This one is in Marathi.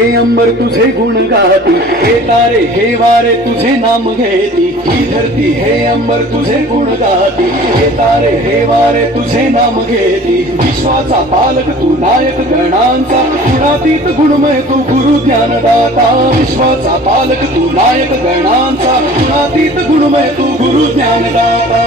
हे अंबर तुझे गुण गाती, हे तारे हे वारे तुझे नाम घेती. ही धरती हे अंबर तुझे गुण गाती, हे तारे हे वारे तुझे नाम घेती. विश्वाचा पालक तू नायक गणांचा, गुणातीत गुणमय तू गुरु ज्ञानदाता. विश्वाचा पालक तू नायक गणांचा, गुणातीत गुणमय तू गुरु ज्ञानदाता.